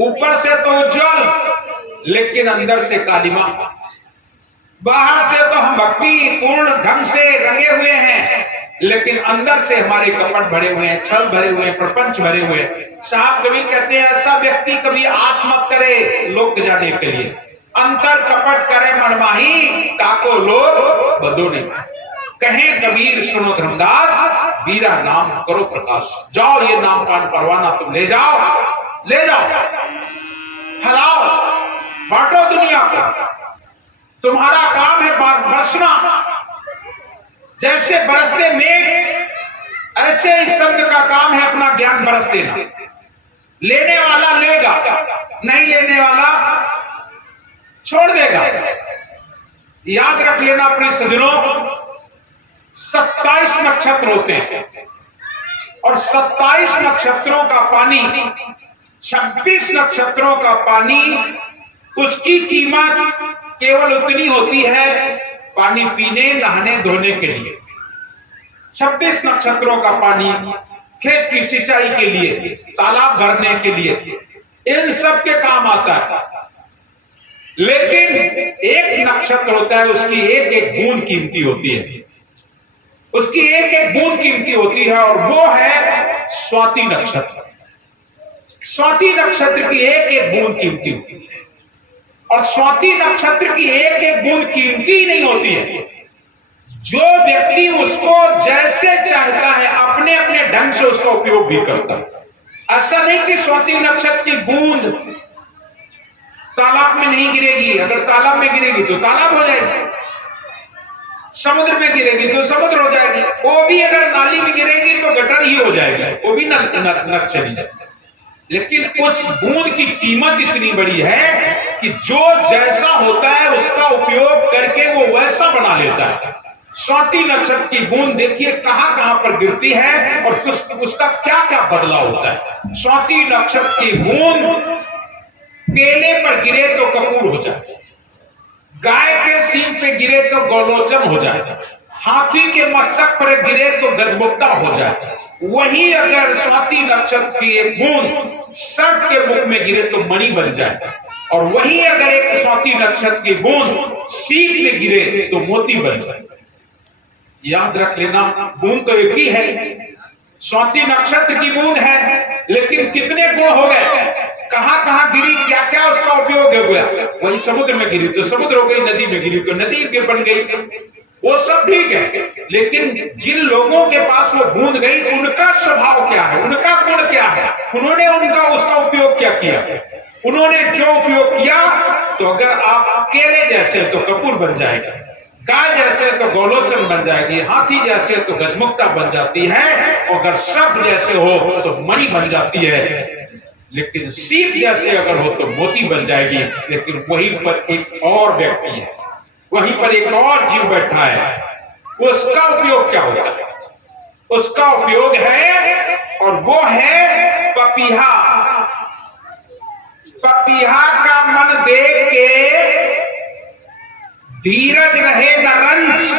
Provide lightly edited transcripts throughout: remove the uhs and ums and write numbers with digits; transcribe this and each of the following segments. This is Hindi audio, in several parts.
ऊपर से तो उज्जवल लेकिन अंदर से कालिमा। बाहर से तो हम भक्ति पूर्ण ढंग से रंगे हुए हैं लेकिन अंदर से हमारे कपट भरे हुए हैं, छल भरे हुए हैं, प्रपंच भरे हुए हैं। साहब कभी कहते हैं ऐसा व्यक्ति कभी आस मत करे लोक जाने के लिए, अंतर कपट करे मनमाही ताको लोग बदो नहीं। कहे कबीर सुनो धर्मदास वीरा नाम करो प्रकाश। जाओ ये नाम पान परवाना तुम ले जाओ, ले जाओ, फैलाओ, बांटो दुनिया को। तुम्हारा काम है बरसना, जैसे बरसते मेघ ऐसे इस शब्द का काम है अपना ज्ञान बरस देना। लेने वाला लेगा, नहीं लेने वाला छोड़ देगा। याद रख लेना अपने सज्जनों, 27 नक्षत्र होते हैं और 27 नक्षत्रों का पानी, 26 नक्षत्रों का पानी, उसकी कीमत केवल उतनी होती है पानी पीने नहाने धोने के लिए। 26 नक्षत्रों का पानी खेत की सिंचाई के लिए, तालाब भरने के लिए, इन सब के काम आता है। लेकिन एक नक्षत्र होता है, उसकी एक एक बूंद कीमती होती है, उसकी एक एक बूंद कीमती होती है और वो है स्वाति नक्षत्र। स्वाति नक्षत्र की एक एक बूंद कीमती होती है और स्वाति नक्षत्र की एक एक बूंद कीमती नहीं होती है। जो व्यक्ति उसको जैसे चाहता है अपने अपने ढंग से उसका उपयोग भी करता है। ऐसा नहीं कि स्वाति नक्षत्र की बूंद तालाब में नहीं गिरेगी, अगर तालाब में गिरेगी तो तालाब हो जाएगी, समुद्र में गिरेगी तो समुद्र हो जाएगी, वो भी अगर नाली में गिरेगी तो गटर ही हो जाएगी, वो भी नक चली जाएगी। लेकिन उस बूंद की कीमत इतनी बड़ी है कि जो जैसा होता है उसका उपयोग करके वो वैसा बना लेता है। स्वाति नक्षत्र की बूंद देखिए कहां कहां पर गिरती है और उसका क्या क्या बदलाव होता है। स्वाति नक्षत्र की बूंद केले पर गिरे तो कपूर हो जाए, गाय के सींग पे गिरे तो गौलोचन हो जाए, हाथी के मस्तक पर गिरे तो गजमुक्ता हो जाए। वही अगर स्वाति नक्षत्र की एक बूंद सर्प के मुख में गिरे तो मणि बन जाए और वही अगर एक स्वाति नक्षत्र की बूंद सीप में गिरे तो मोती बन जाए। याद रख लेना, बूंद तो एक ही है, स्वाति नक्षत्र की बूंद है, लेकिन कितने गुण हो गए, कहां कहां गिरी, क्या क्या उसका उपयोग हो गया। वही समुद्र में गिरी तो समुद्र हो गई, नदी में गिरी तो नदी बन गई, वो सब ठीक है। लेकिन जिन लोगों के पास वो बूंद गई उनका स्वभाव क्या है, उनका गुण क्या है, उन्होंने उसका उपयोग क्या किया। उन्होंने जो उपयोग किया तो अगर आप केले जैसे तो कपूर बन जाएगा, गाय जैसे तो गौलोचन बन जाएगी, हाथी जैसे तो गजमुक्ता बन जाती है, और अगर सर्प जैसे हो तो मणि बन जाती है, लेकिन सीप जैसे अगर हो तो मोती बन जाएगी। लेकिन वहीं पर एक और व्यक्ति है, वहीं पर एक और जीव बैठा है, उसका उपयोग क्या होता है, उसका उपयोग है और वो है पपीहा। पपीहा का मन देख के धीरज रहे न रंज,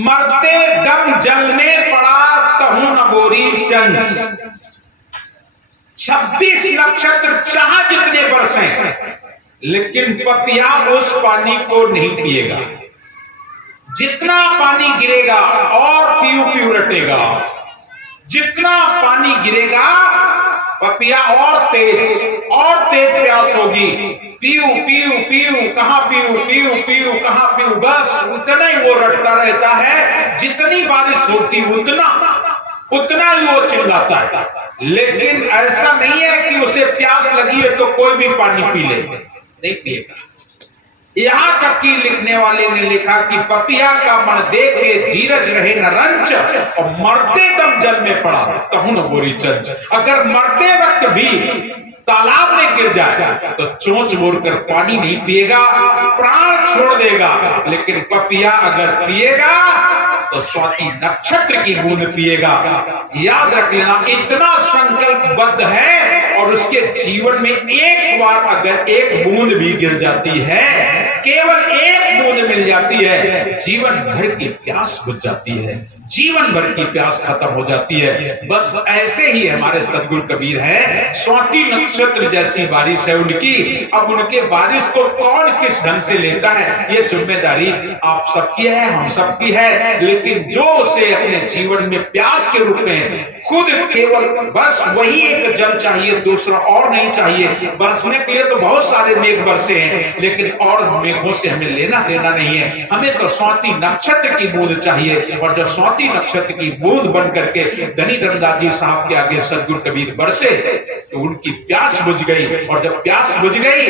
मरते दम जल में पड़ा तहु न बोरी चंच। 26 नक्षत्र चाहे जितने बरसे लेकिन पपिया उस पानी को नहीं पिएगा। जितना पानी गिरेगा और पीऊ पीऊ रटेगा, जितना पानी गिरेगा पपिया और तेज प्यास होगी, पीऊ पीऊ पीऊ, कहां पीऊ पीऊ पीऊ, कहां पीऊ, बस उतना ही वो रटता रहता है। जितनी बारिश होती उतना ही वो चिल्लाता है। लेकिन ऐसा नहीं है कि उसे प्यास लगी है तो कोई भी पानी पी ले, नहीं पिएगा। यहां तक कि लिखने वाले ने लिखा कि पपिया का मन देख के धीरज रहे न रंच, और मरते दम जल में पड़ा तहु न बोरी चंच। अगर मरते वक्त भी तालाब में गिर जाए तो चोंच बोलकर पानी नहीं पिएगा, प्राण छोड़ देगा। लेकिन पपिया अगर पिएगा तो स्वाति नक्षत्र की बूंद पिएगा। याद रख लेना, इतना संकल्पबद्ध है और उसके जीवन में एक बार अगर एक बूंद भी गिर जाती है, केवल एक बूंद मिल जाती है, जीवन भर की प्यास बुझ जाती है, जीवन भर की प्यास खत्म हो जाती है। बस ऐसे ही हमारे सदगुरु कबीर है, स्वाति नक्षत्र जैसी बारिश है उनकी। अब उनके बारिश को कौन किस ढंग से लेता है, ये जिम्मेदारी आप सबकी है, हम सबकी है। लेकिन जो उसे अपने जीवन में प्यास के रूप में खुद केवल बस वही एक जल चाहिए, दूसरा और नहीं चाहिए। बरसने के लिए तो बहुत सारे मेघ बरसे हैं, लेकिन और मेघों से हमें लेना देना नहीं है। हमें तो स्वाति नक्षत्र की बूंद चाहिए। और जब स्वाति नक्षत्र की बूंद बन करके धनी धर्मदास जी साहब के आगे सदगुरु कबीर बरसे तो उनकी प्यास बुझ गई। और जब प्यास बुझ गई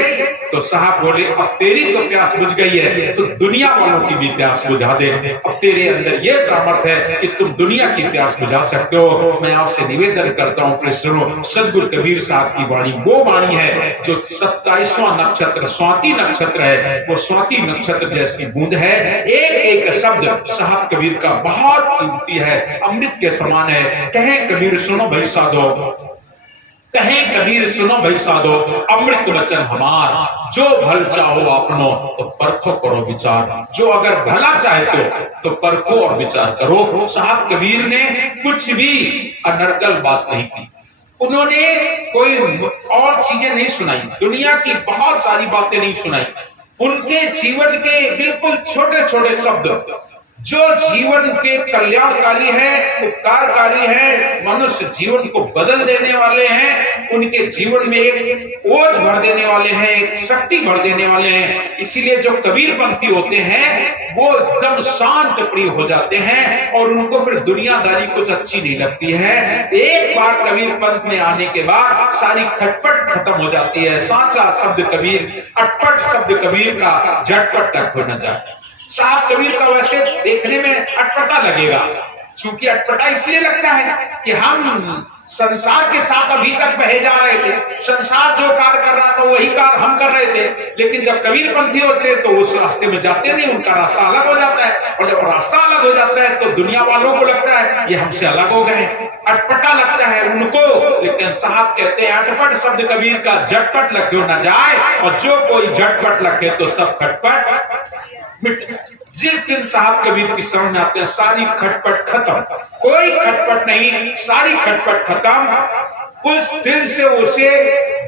तो साहब बोले, अब तेरी तो प्यास बुझ गई है तो दुनिया वालों की भी प्यास बुझा दे। अब तेरे अंदर यह सामर्थ्य है कि तुम दुनिया की प्यास बुझा सकते हो। मैं आपसे निवेदन करता हूं कि सुनो, सदगुरु कबीर साहब की वाणी वो वाणी है जो 27वां नक्षत्र स्वाति नक्षत्र है, वो स्वाति नक्षत्र जैसी बूंद है। एक एक शब्द साहब कबीर का बहुत कीमती है, अमृत के समान है। कहें कबीर सुनो भाई साधो, कहें कबीर सुनो भाई साधो, अमृत वचन हमार, जो भल चाहो आपनो तो परखो करो विचार। जो अगर भला चाहे तो परखो और विचार करो। साहब कबीर ने कुछ भी अनर्गल बात नहीं की, उन्होंने कोई और चीजें नहीं सुनाई, दुनिया की बहुत सारी बातें नहीं सुनाई। उनके जीवन के बिल्कुल छोटे छोटे शब्द जो जीवन के कल्याणकारी है, उपकारकारी है, मनुष्य जीवन को बदल देने वाले हैं, उनके जीवन में एक ओज भर देने वाले हैं, एक शक्ति भर देने वाले हैं। इसीलिए जो कबीर पंथी होते हैं वो एकदम शांत प्रिय हो जाते हैं और उनको फिर दुनियादारी कुछ अच्छी नहीं लगती है। एक बार कबीर पंथ में आने के बाद सारी खटपट खत्म हो जाती है। साचा शब्द कबीर, अटपट शब्द कबीर का झटपट तक हो न जाए। साहब कबीर का वैसे देखने में अटपटा लगेगा, क्योंकि अटपटा इसलिए लगता है कि हम संसार के साथ अभी तक बहे जा रहे थे, संसार जो कार्य कर रहा था वही कार्य हम कर रहे थे। लेकिन जब कबीर पंथी होते हैं तो उस रास्ते में जाते नहीं, उनका रास्ता अलग हो जाता है। और जब रास्ता अलग हो जाता है तो दुनिया वालों को लगता है ये हमसे अलग हो गए, अटपटा लगता है उनको। लेकिन साहब कहते हैं अटपट शब्द कबीर का झटपट लग क्यों ना जाए, और जो कोई झटपट लगे तो सब खटपट मिट। जिस दिन साहब कबीर की शरण में आते हैं सारी खटपट खत्म, कोई खटपट नहीं, सारी खटपट खत्म। उस दिन से उसे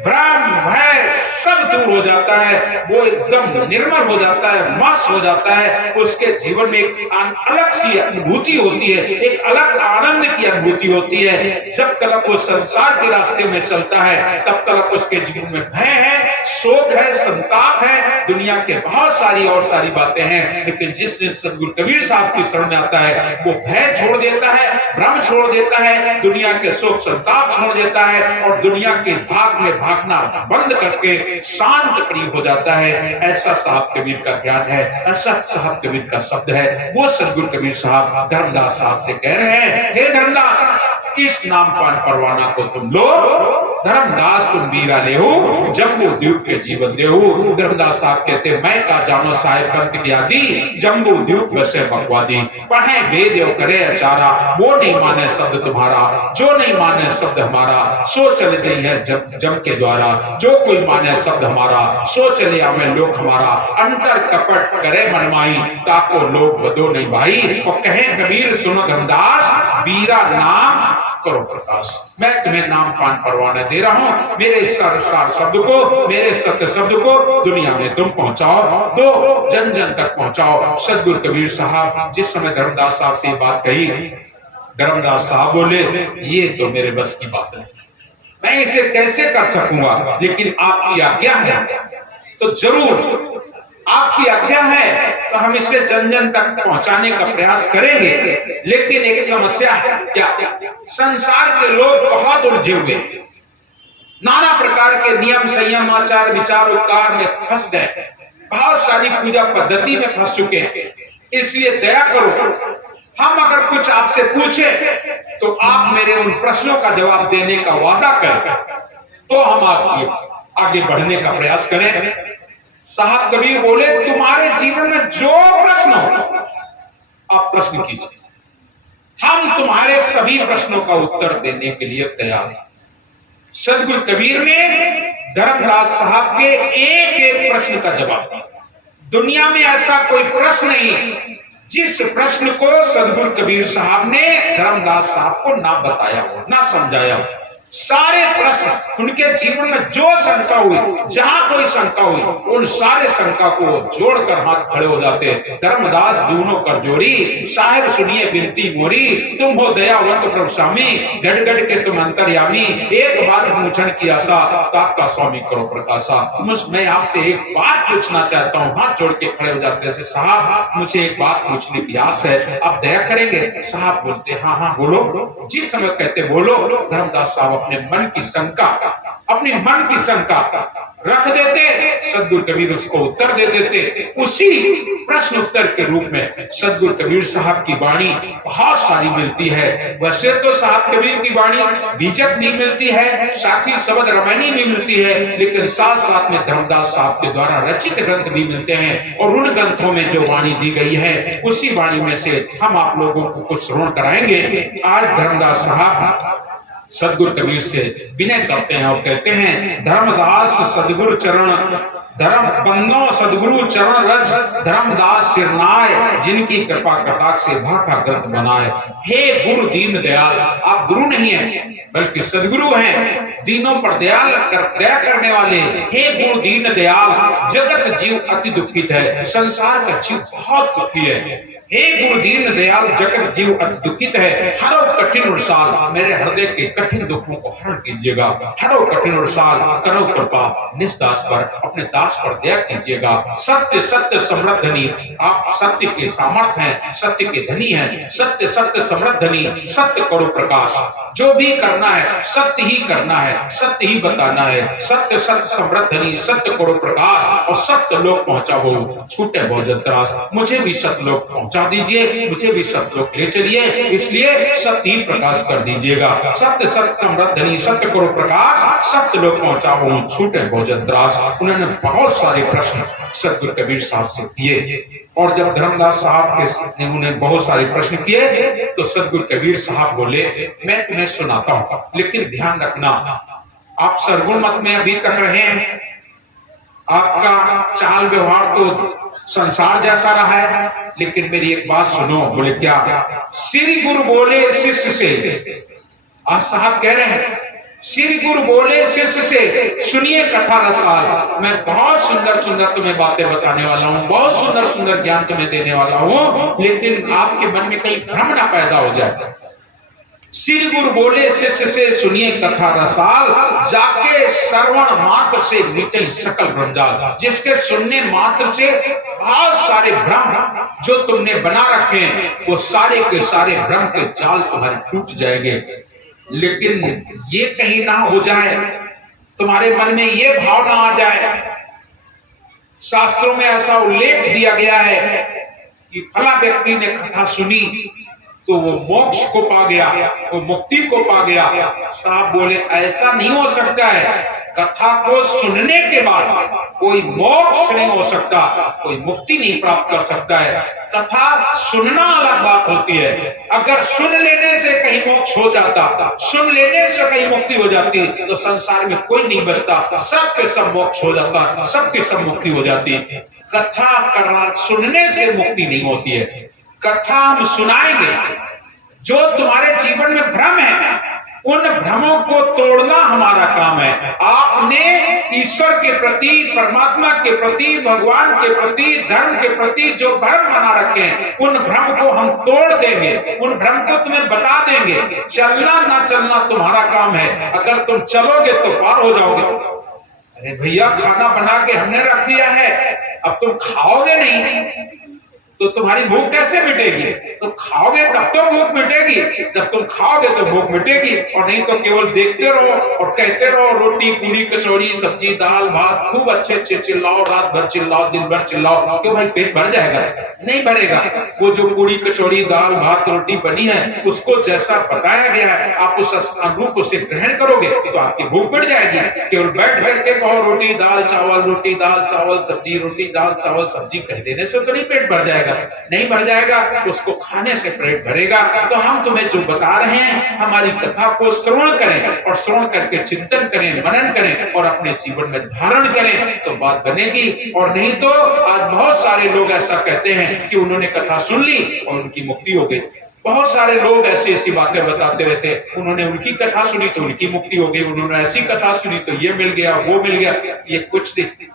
भ्रम भय सब दूर हो जाता है, वो एकदम निर्मल हो जाता है, मस्त हो जाता है। उसके जीवन में एक अलग सी अनुभूति होती है, एक अलग आनंद की अनुभूति होती है। जब तक वो संसार के रास्ते में चलता है तब तक उसके जीवन में भय है, शोक है, संताप है, दुनिया के बहुत सारी और सारी बातें हैं। लेकिन जिस दिन सदगुरु कबीर साहब की शरण में आता है वो भय छोड़ देता है, भ्रम छोड़ देता है, दुनिया के शोक संताप छोड़ देता है और दुनिया के भाग में भागना बंद करके शांत प्रिय हो जाता है। ऐसा साहब कबीर का ज्ञान है, ऐसा साहब कबीर का शब्द है। वो सदगुरु कबीर साहब धर्मदास साहब से कह रहे हैं, हे धर्मदास, किस नाम पान परवाना को तुम लो, धर्मदास तुम मीरा ले हो, जम्बू द्वीप के जीवन दे हो। धर्मदास साहब कहते मैं का जानो साहेब पंथ की आदि, जम्बू द्वीप वैसे बकवादी, पढ़े वेद और करे अचारा, वो नहीं माने शब्द तुम्हारा, जो नहीं माने शब्द हमारा, सो चले जाइए जम के द्वारा, जो कोई माने शब्द हमारा, सो चले आवे लोक हमारा, अंतर कपट करे मनमाई, ताको लोग बदो नहीं भाई। और कहे कबीर सुनो धर्मदास, बीरा नाम करो प्रकाश। मैं तुम्हें नाम पान परवाना दे रहा हूं, मेरे सार शब्द को, मेरे सत्य शब्द को दुनिया में तुम पहुंचाओ, दो जन जन तक पहुंचाओ। सदगुरु कबीर साहब जिस समय धर्मदास साहब से बात कही, धर्मदास साहब बोले ये तो मेरे बस की बात नहीं, मैं इसे कैसे कर सकूंगा, लेकिन आपकी आज्ञा है तो जरूर, आपकी आज्ञा है तो हम इसे जन जन तक पहुंचाने का प्रयास करेंगे। लेकिन एक समस्या है, क्या? संसार के लोग बहुत उलझे हुए, नाना प्रकार के नियम संयम आचार विचार उपकार में फंस गए, बहुत सारी पूजा पद्धति में फंस चुके हैं। इसलिए दया करो, हम अगर कुछ आपसे पूछे तो आप मेरे उन प्रश्नों का जवाब देने का वादा करें, तो हम आपकी आगे बढ़ने का प्रयास करें। साहब कबीर बोले तुम्हारे जीवन में जो प्रश्न हो आप प्रश्न कीजिए, हम तुम्हारे सभी प्रश्नों का उत्तर देने के लिए तैयार हैं। सदगुरु कबीर ने धर्मदास साहब के एक एक प्रश्न का जवाब दिया। दुनिया में ऐसा कोई प्रश्न नहीं जिस प्रश्न को सदगुरु कबीर साहब ने धर्मदास साहब को ना बताया हो, ना समझाया हो, सारे प्रश्न उनके जीवन में जो शंका हुई, जहां कोई शंका हुई, उन सारे शंका को जोड़कर हाथ खड़े हो जाते। धर्मदास जूनो कर जोड़ी, साहेब सुनिए बिनती मोरी, तुम हो दयावंत प्रभु स्वामी, गढ़ गढ़ के तुम अंतर्यामी, एक बात पूछन की आशा, तो आपका स्वामी करो प्रकाशा। मैं आपसे एक बात पूछना चाहता हूँ। हाथ जोड़ के खड़े हो जाते हैं, साहब मुझे एक बात पूछने की आस है, आप दया करेंगे? साहब बोलते हाँ हाँ बोलो। जिस समय कहते बोलो, धर्मदास साहब अपने मन की शंका, अपनी मन की शंका रख देते, सदगुरु कबीर उसको उत्तर दे देते। उसी प्रश्न उत्तर के रूप में सदगुरु कबीर साहब की वाणी बहुत सारी मिलती है। वैसे तो साहब कबीर की वाणी बीजक भी मिलती है, साथी शब्द रामायणी भी मिलती है, लेकिन साथ साथ में धर्मदास साहब के द्वारा रचित ग्रंथ भी मिलते हैं। और उन ग्रंथों में जो वाणी दी गई है, उसी वाणी में से हम आप लोगों को कुछ श्रवण कराएंगे। आज धर्मदास साहब सदगुरु कबीर से विनय करते हैं और कहते हैं, धर्मदास सदगुरु चरण धर्म बंदो सदगुरु चरण रज, धर्मदास सिरनाय, जिनकी कृपा कटाक्ष से भाखा ग्रंथ बनाए। हे गुरु दीन दयाल, आप गुरु नहीं है बल्कि सदगुरु हैं, दीनों पर दया करने वाले। हे गुरु दीन दयाल, जगत जीव अति दुखित है, संसार का जीव बहुत दुखी है। हे गुरु दीन दयाल, जगत जीव अति दुखित है, हरो कठिन उड़साल, मेरे हृदय के कठिन दुखों को हरण कीजिएगा। हरो कठिन उड़साल, करो कृपा निज दास पर, अपने दास पर दया कीजिएगा। सत्य सत्य समृद्ध धनी, आप सत्य के सामर्थ हैं, सत्य के धनी हैं। सत्य सत्य समृद्ध धनी, सत्य करो प्रकाश, जो भी करना है सत्य ही करना है, सत्य ही बताना है। सत्य सत्य समृद्ध धनी, सत्य करो प्रकाश, और सत्य लोग पहुंचा हो, छूटे भोजन त्रास। मुझे भी सत्य लोग पहुंचा दीजिए, मुझे भी सत्य लोग ले चलिए, इसलिए सत्य ही प्रकाश कर दीजिएगा। सत्य सत्य समृद्ध धनी, सत्य करो प्रकाश, सत्य लोग पहुंचा हो, छूटे भोजन त्रास। उन्होंने बहुत सारे प्रश्न सदगुरु कबीर साहब से किए, और जब धर्मदास साहब के उन्हें बहुत सारे प्रश्न किए, तो सदगुरु कबीर साहब बोले, मैं तुम्हें सुनाता हूं, लेकिन ध्यान रखना, आप सरगुण मत में अभी तक रहे, आपका चाल व्यवहार तो संसार जैसा रहा है, लेकिन मेरी एक बात सुनो। बोले क्या? श्री गुरु बोले शिष्य से, आज साहब कह रहे हैं, श्री गुरु बोले शिष्य से, सुनिए कथा रसाल। मैं बहुत सुंदर सुंदर तुम्हें बातें बताने वाला हूँ, बहुत सुंदर सुंदर ज्ञान तुम्हें देने वाला हूँ, लेकिन आपके मन में कहीं भ्रम ना पैदा हो जाए। श्री गुरु बोले शिष्य से, सुनिए कथा रसाल, जाके श्रवण मात्र से मिटे सकल भ्रमजाल। जिसके सुनने मात्र से बहुत सारे भ्रम जो तुमने बना रखे हैं, वो सारे के सारे भ्रम के जाल तुम्हारे टूट जाएंगे। लेकिन ये कहीं ना हो जाए, तुम्हारे मन में ये भाव ना आ जाए। शास्त्रों में ऐसा उल्लेख दिया गया है कि फला व्यक्ति ने कथा सुनी तो वो मोक्ष को पा गया, वो मुक्ति को पा गया। साहब बोले ऐसा नहीं हो सकता है, कथा को सुनने के बाद कोई मोक्ष नहीं हो सकता, कोई मुक्ति नहीं प्राप्त कर सकता है। कथा सुनना अलग बात होती है, अगर सुन लेने से कहीं मोक्ष हो जाता, सुन लेने से कहीं मुक्ति हो जाती, तो संसार में कोई नहीं बचता, सबके सब मोक्ष हो जाता, सबके सब मुक्ति हो जाती। कथा करना सुनने से मुक्ति नहीं होती है, कथा हम सुनाएंगे। जो तुम्हारे जीवन में भ्रम है, उन भ्रमों को तोड़ना हमारा काम है। आपने ईश्वर के प्रति, परमात्मा के प्रति, भगवान के प्रति, धर्म के प्रति जो भ्रम बना रखे हैं, उन भ्रम को हम तोड़ देंगे, उन भ्रम को तुम्हें बता देंगे। चलना ना चलना तुम्हारा काम है, अगर तुम चलोगे तो पार हो जाओगे। अरे भैया खाना बना के हमने रख दिया है, अब तुम खाओगे नहीं तो तुम्हारी भूख कैसे मिटेगी? तुम खाओगे तब तो भूख मिटेगी, जब तुम खाओगे तो भूख मिटेगी, और नहीं तो केवल देखते रहो और कहते रहो रोटी पूरी कचौड़ी सब्जी दाल भात, खूब अच्छे अच्छे चिल्लाओ, रात भर चिल्लाओ, दिन भर चिल्लाओ, क्यों भाई पेट भर जाएगा? नहीं भरेगा। वो जो पूरी कचौड़ी दाल भात रोटी बनी है, उसको जैसा बताया गया है, आप उस अनुरूप उसे ग्रहण करोगे तो आपकी भूख मिट जाएगी। केवल बैठ करके कहो रोटी दाल चावल, रोटी दाल चावल सब्जी, रोटी दाल चावल सब्जी कह देने से तो नहीं पेट भर जाएगा। जाएगा, नहीं भर जाएगा तो उसको खाने से पेट भरेगा। तो हम तुम्हें जो बता रहे हैं, हमारी कथा को श्रवण करें और श्रवण करके चिंतन करें, मनन करें और अपने जीवन में धारण करें तो बात बनेगी। और नहीं तो आज बहुत सारे लोग ऐसा कहते हैं कि उन्होंने कथा सुन ली और उनकी मुक्ति हो गई। बहुत सारे लोग ऐसी ऐसी बातें बताते रहते हैं, उन्होंने उनकी कथा सुनी तो उनकी मुक्ति हो गई, उन्होंने ऐसी कथा सुनी तो ये मिल गया, वो मिल गया। ये कुछ नहीं,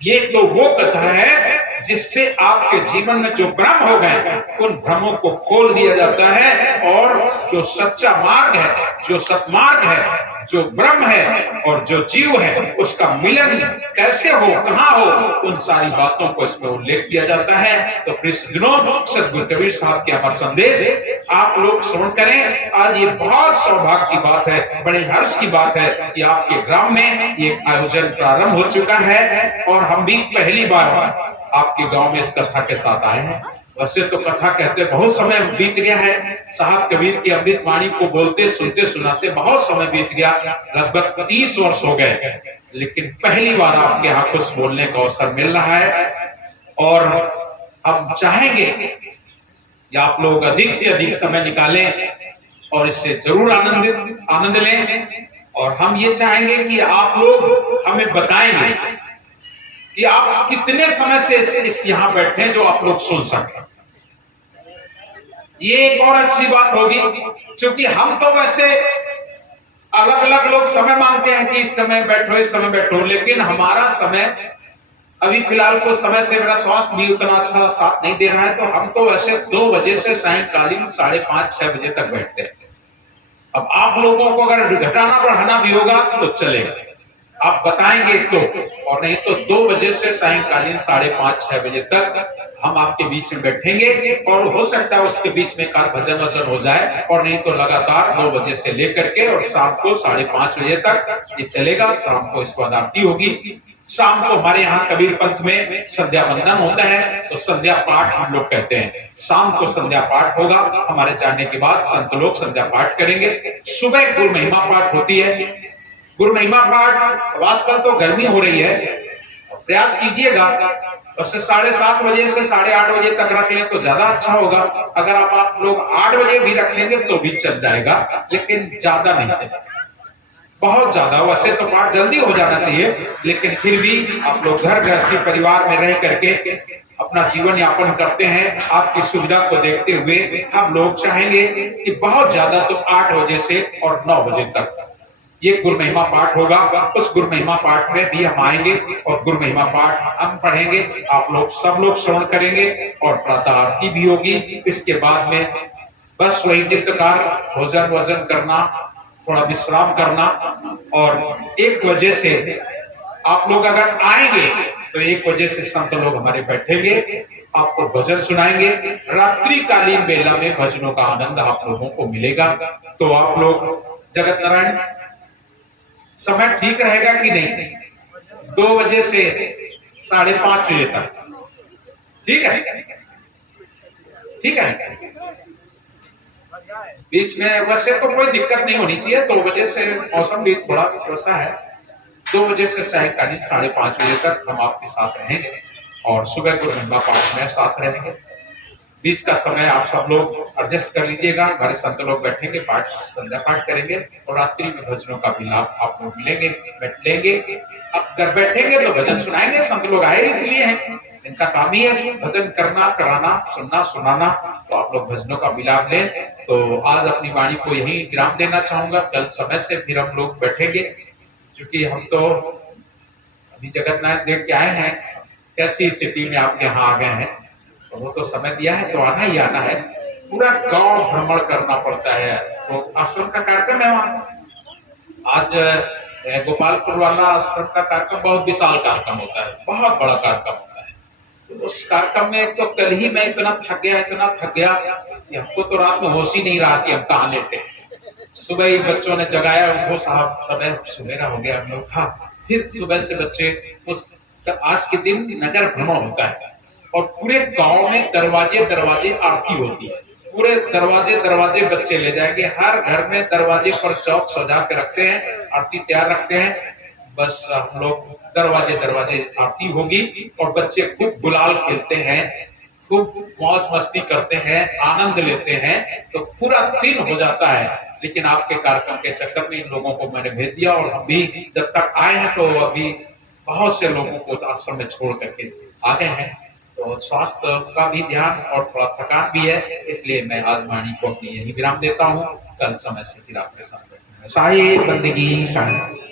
ये तो वो कथा है जिससे आपके जीवन में जो भ्रम हो गए उन भ्रमों को खोल दिया जाता है। और जो सच्चा मार्ग है, जो सतमार्ग है, जो ब्रह्म है और जो जीव है, उसका मिलन कैसे हो, कहां हो, उन सारी बातों को इसमें उल्लेख किया जाता है। तो दिनों सदगुरु कबीर साहब के अमर संदेश आप लोग श्रवण करें। आज ये बहुत सौभाग्य की बात है, बड़े हर्ष की बात है कि आपके ग्राम में ये आयोजन प्रारंभ हो चुका है और हम भी पहली बार आपके गांव में इस कथा के साथ आए हैं। वैसे तो कथा कहते बहुत समय बीत गया है, साहब कबीर की अमृत वाणी को बोलते सुनते सुनाते बहुत समय बीत गया, लगभग 30 वर्ष हो गए, लेकिन पहली बार आपके यहाँ कुछ बोलने का अवसर मिल रहा है। और हम चाहेंगे कि आप लोग अधिक से अधिक समय निकालें और इससे जरूर आनंद लें। और हम ये चाहेंगे कि आप लोग हमें बताएंगे कि आप कितने समय से इस यहाँ बैठे हैं जो आप लोग सुन सकें। ये एक और अच्छी बात होगी, क्योंकि हम तो वैसे अलग अलग लोग समय मांगते हैं कि इस समय बैठो, इस समय बैठो, लेकिन हमारा समय अभी फिलहाल कुछ समय से मेरा स्वास्थ्य भी उतना अच्छा साथ नहीं दे रहा है, तो हम तो वैसे 2 बजे से सायंकालीन 5:30-6 बजे तक बैठते हैं। अब आप लोगों को अगर घटाना बढ़ाना भी होगा तो चलेगा, आप बताएंगे तो, और नहीं तो 2 बजे से सायंकालीन 5:30-6 बजे तक हम आपके बीच में बैठेंगे। और हो सकता है उसके बीच में कार भजन वजन हो जाए, और नहीं तो लगातार 2 बजे से लेकर के और शाम को 5:30 बजे तक ये चलेगा। शाम को इसके बाद आरती होगी। शाम को हमारे यहाँ कबीर पंथ में संध्या वंदन होता है, तो संध्या पाठ हम लोग कहते हैं। शाम को संध्या पाठ होगा, हमारे जाने के बाद संत लोग संध्या पाठ करेंगे। सुबह गुरु महिमा पाठ होती है। गुरु महिमा पाठ आजकल तो गर्मी हो रही है, प्रयास कीजिएगा उससे 7:30 बजे से 8:30 बजे तक रख लें तो ज्यादा अच्छा होगा। अगर आप लोग 8 बजे भी रखेंगे तो भी चल जाएगा, लेकिन ज्यादा नहीं, बहुत ज्यादा। वैसे तो पाठ जल्दी हो जाना चाहिए, लेकिन फिर भी आप लोग घर गृहस्थी परिवार में रह करके अपना जीवन यापन करते हैं। आपकी सुविधा को देखते हुए हम लोग चाहेंगे कि बहुत ज्यादा तो 8 बजे से और 9 बजे तक ये गुरु महिमा पाठ होगा। उस गुरु महिमा पाठ में भी हम आएंगे और गुरु महिमा पाठ हम पढ़ेंगे, आप लोग सब लोग श्रवण करेंगे और प्रातः आरती भी होगी। इसके बाद में बस वही नित्यकार भोजन वजन करना, थोड़ा विश्राम करना, और 1 बजे से आप लोग अगर आएंगे तो 1 बजे से संत लोग हमारे बैठेंगे, आपको भजन सुनाएंगे। रात्रिकालीन बेला में भजनों का आनंद आप लोगों को मिलेगा। तो आप लोग जगत नारायण समय ठीक रहेगा कि नहीं? 2 बजे से 5:30 बजे तक, ठीक है? ठीक है, बीच में वैसे तो कोई दिक्कत नहीं होनी चाहिए। 2 बजे से मौसम भी थोड़ा वैसा है, 2 बजे से सायंकालीन 5:30 बजे तक हम आपके साथ रहेंगे और सुबह गुरु महिमा पाठ में साथ रहेंगे। बीच का समय आप सब लोग एडजस्ट कर लीजिएगा, हमारे संत लोग बैठेंगे, पाठ संध्या पाठ करेंगे और रात्रि में भजनों का भी लाभ आप लोग मिलेंगे, बैठ लेंगे। अब अगर बैठेंगे तो भजन सुनाएंगे, संत लोग आए इसलिए हैं, इनका काम ही है भजन करना, कराना, सुनना, सुनाना, तो आप लोग भजनों का भी लाभ लें। तो आज अपनी वाणी को यही विराम देना चाहूंगा, कल समय से फिर हम लोग बैठेंगे, क्योंकि हम तो अभी जगतनाथ देख के आए हैं, कैसी स्थिति में आपके यहाँ आ गए हैं, तो वो तो समय दिया है तो आना ही आना है। पूरा गांव भ्रमण करना पड़ता है, तो आश्रम का कार्यक्रम है वहां। आज गोपालपुर वाला आश्रम का कार्यक्रम बहुत विशाल कार्यक्रम होता है, बहुत बड़ा कार्यक्रम होता है। तो उस कार्यक्रम में तो कल ही मैं इतना थक गया कि हमको तो रात में होश ही नहीं रहा कि हम कहाँ लेटे। सुबह ही बच्चों ने जगाया, उनको साहब समय सुबेरा हो गया, हम लोग था। फिर सुबह से बच्चे आज के दिन नगर भ्रमण होता है और पूरे गांव में दरवाजे दरवाजे आरती होती है। पूरे दरवाजे बच्चे ले जाएंगे, हर घर में दरवाजे पर चौक सजा के रखते हैं, आरती तैयार रखते हैं। बस हम लोग दरवाजे आरती होगी और बच्चे खूब गुलाल खेलते हैं, खूब मौज मस्ती करते हैं, आनंद लेते हैं, तो पूरा दिन हो जाता है। लेकिन आपके कार्यक्रम के चक्कर में इन लोगों को मैंने भेज दिया, और हम भी जब तक आए हैं तो अभी बहुत से लोगों को आश्रम में छोड़ करके आ गए हैं। तो स्वास्थ्य का भी ध्यान और थोड़ा थकान भी है, इसलिए मैं आज वाणी को अपनी यही विराम देता हूँ। कल समय से फिर आपके साथ बैठूंगा। साहिब बंदगी साहिब।